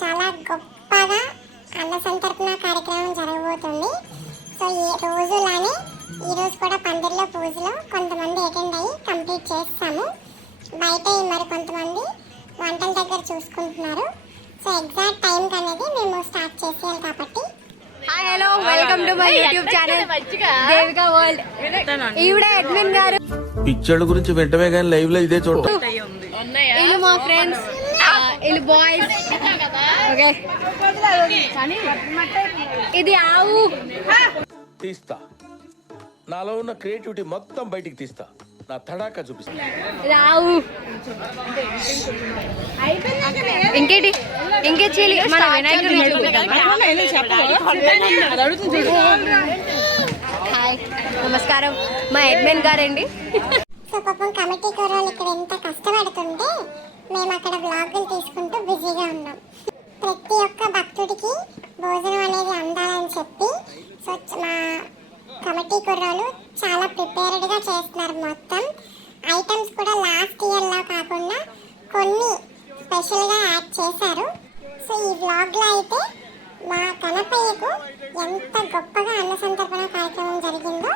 చాలా గొప్పగా అన్న సంతర్పణ కార్యక్రమం జరగబోతుంది. సో ఈ రోజులానే ఈరోజు కూడా పందిరిలో పూజలో కొంతమంది అటెండ్ అయ్యి కంప్లీట్ చేస్తాము. బయట మరి కొంతమంది వంటల దగ్గర చూసుకుంటున్నారు. సో ఎగ్జాక్ట్ టైం అనేది మేము స్టార్ట్ చేసేయాలి కాబట్టి. Hi hello welcome to my YouTube channel Devika world. ఈవిడ అడ్మిన్ గారు. పిక్చర్ల గురించి వెంటనే కానీ లైవ్ లో ఇదే చూడటం. వీళ్ళు మా ఫ్రెండ్స్, వీళ్ళు బాయ్స్. ఓకే ఇది ఆవు తీస్తా, నాలో ఉన్న క్రియేటివిటీ మొత్తం బయటికి తీస్తా, నా తడాకా చూపిస్తా. ఇది ఆవు. ఇంకేటి ఇంకే చీలి మన వినాయకుడు. హాయ్ నమస్కారం, మా అడ్మిన్ గారండి. సో పాపం కమిటీ కూరలు ఇక్కడ ఎంత కష్టపడుతుంటే మేము అక్కడ బ్లాగులు తీసుకుంటూ బిజీగా ఉన్నాం. ప్రతి ఒక్క భక్తుడికి భోజనం అనేది అందాలని చెప్పి సో మా కమిటీ కుర్రాలు చాలా ప్రిపేర్డ్గా చేస్తున్నారు. మొత్తం ఐటమ్స్ కూడా లాస్ట్ ఇయర్లా కాకుండా కొన్ని స్పెషల్గా యాడ్ చేశారు. సో ఈ వ్లాగ్లో అయితే మా గణపయ్యకు ఎంత గొప్పగా అన్న సంతర్పణ కార్యక్రమం జరిగిందో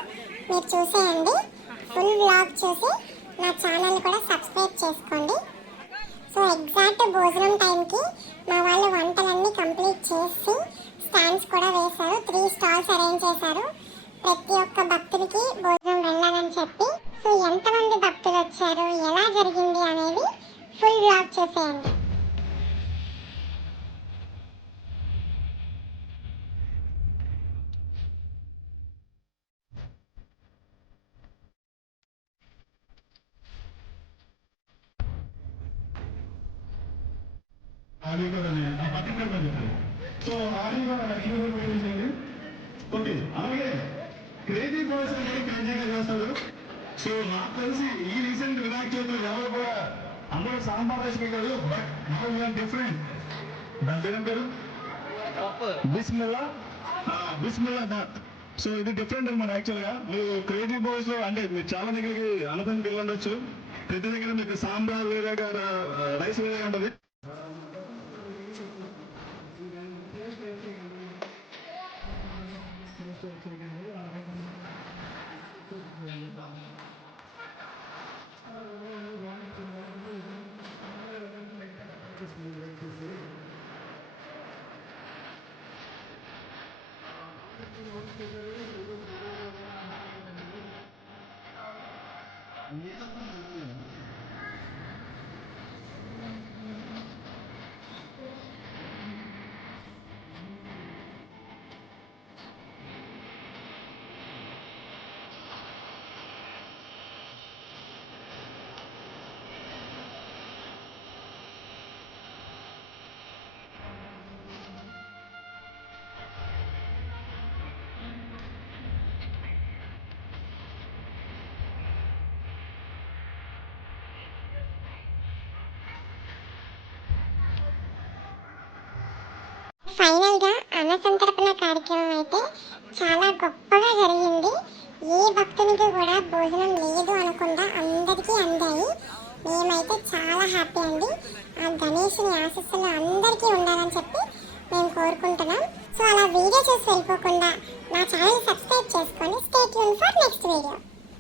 మీరు చూసేయండి. ఫుల్ వ్లాగ్ చూసి నా ఛానల్ కూడా సబ్స్క్రైబ్ చేసుకోండి. సో ఎగ్జాక్ట్ భోజనం టైంకి మా వాళ్ళు వంటలన్నీ కంప్లీట్ చేసి స్టాండ్స్ కూడా వేశారు. 3 స్టాల్స్ అరేంజ్ చేశారు. ప్రతి ఒక్క భక్తుడికి భోజనం వెళ్ళాలని చెప్పి. సో ఎంతమంది భక్తులు వచ్చారు, ఎలా జరిగింది అనేది ఫుల్ వ్లాగ్ చూసేయండి. సో ఓకే, అలాగే క్రేజీ పర్సన్ క్రేజీగా చేస్తాడు. సో నాకు తెలిసి ఈ రీసెంట్ వినాయక చవితి ఎవరు కూడా అందరూ సాంబార్ రైస్ పెట్టారు. But different. దాని పేరు పేరు బిస్మిల్లా బాత్. సో ఇది డిఫరెంట్ అనమాట. యాక్చువల్గా మీరు క్రేజీ బాయ్స్ లో అంటే మీరు చాలా దగ్గరికి అన్నదాన్ని పిల్లలు ఉండొచ్చు. ప్రతి దగ్గర మీకు సాంబార్ వేరేగా రైస్ వేరేగా ఉంటుంది. ఫైనల్గా అన్న సంతర్పణ కార్యక్రమం అయితే చాలా గొప్పగా జరిగింది. ఏ భక్తునికి కూడా భోజనం లేదు అనకుండా అందరికీ అందాయి. మేమైతే చాలా హ్యాపీ అండి. ఆ గణేశుని ఆశీస్సులు అందరికీ ఉండాలని చెప్పి మేము కోరుకుంటున్నాం. సో అలా వీడియో చూసి వెళ్ళిపోకుండా నా ఛానల్ సబ్స్క్రైబ్ చేసుకోండి. Stay tune for next video.